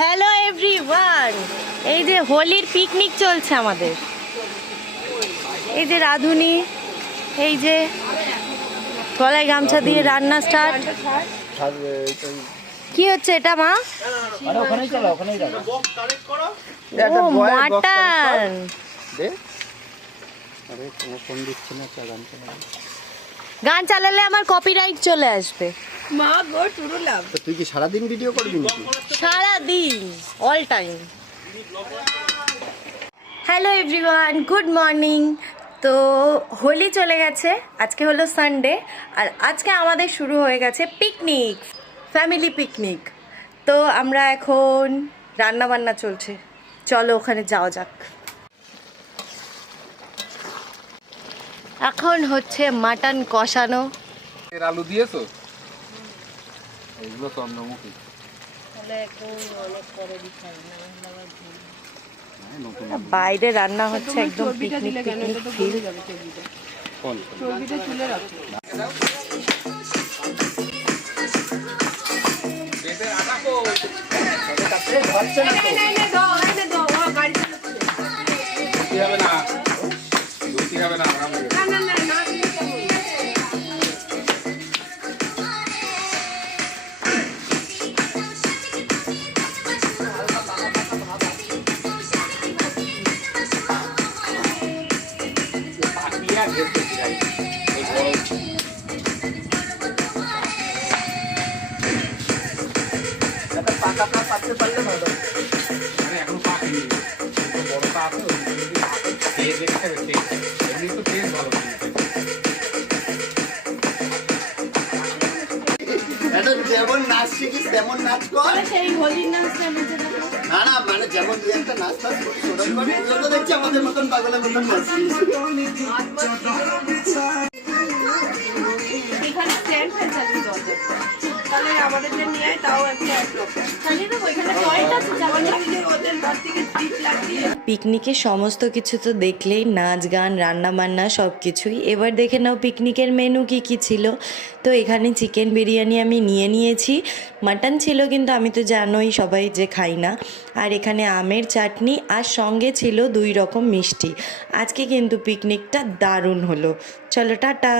Hello everyone, এই যে হোলির পিকনিক চলছে আমাদের। এই যে রাধুনি, এই যে গলায় গামছা দিয়ে রান্না স্টার্ট। কি হচ্ছে এটা মা? ও মাটন। গান চালালে আমার কপিরাইট চলে আসবে। মা গো টুরু লাভ। তো তুই কি সারাদিন ভিডিও করবি নাকি? সারাদিন, all time. Hello everyone, good morning. তো হোলি চলে গেছে, আজকে হলো সানডে, আর আজকে আমাদের শুরু হয়ে গেছে পিকনিক, ফ্যামিলি পিকনিক। তো আমরা এখন রান্না বান্না চলছে, চলো ওখানে যাওয়া যাক। এখন হচ্ছে মাটন কষানো। এর আলু দিয়েছো? এগুলো চন্দ্রমুখী। বাইরে রান্না হচ্ছে, একদম পিকনিক পিকনিক ফিল। চর্বিটা তুলে রাখো। পেটের আটা কই? ধুতি হবে না, ধুতি হবে না, আরাম লাগে। পাকিয়া গেছে ভাই, ওই বড় আরে এখন পাকিনি, বড়টা আছে খেয়ে দেখতে হবে, এমনি তো টেস্ট ভালো লাগে। যেমন নাচ শিখিস তেমন নাচ কর। সেই হোলির নাচটা না না, মানে যেমন তুই একটা নাচ নাচ করিস ওরকম করে তুইও তো দেখছি আমাদের মতন পাগলের মতন নাচছিস। এখানে স্ট্যান্ড ফ্যান চালিয়ে দরকার, তাহলে আমাদের যে নিয়ে আয় তাও একটা চালিয়ে দেবো। এখানে পয়েন্ট আছে, চালিয়ে ওদের ঘর থেকে স্টিচ লাগিয়ে। পিকনিকের সমস্ত কিছু তো দেখলেই, নাচ গান রান্না বান্না সব কিছুই। এবার দেখে নাও পিকনিকের মেনু কি কি ছিল। তো এখানে চিকেন বিরিয়ানি আমি নিয়ে নিয়েছি, মাটন ছিল কিন্তু আমি তো জানোই সবাই যে খাই না। আর এখানে আমের চাটনি, আর সঙ্গে ছিল 2 রকম মিষ্টি। আজকে কিন্তু পিকনিকটা দারুণ হলো। চলো টাটা।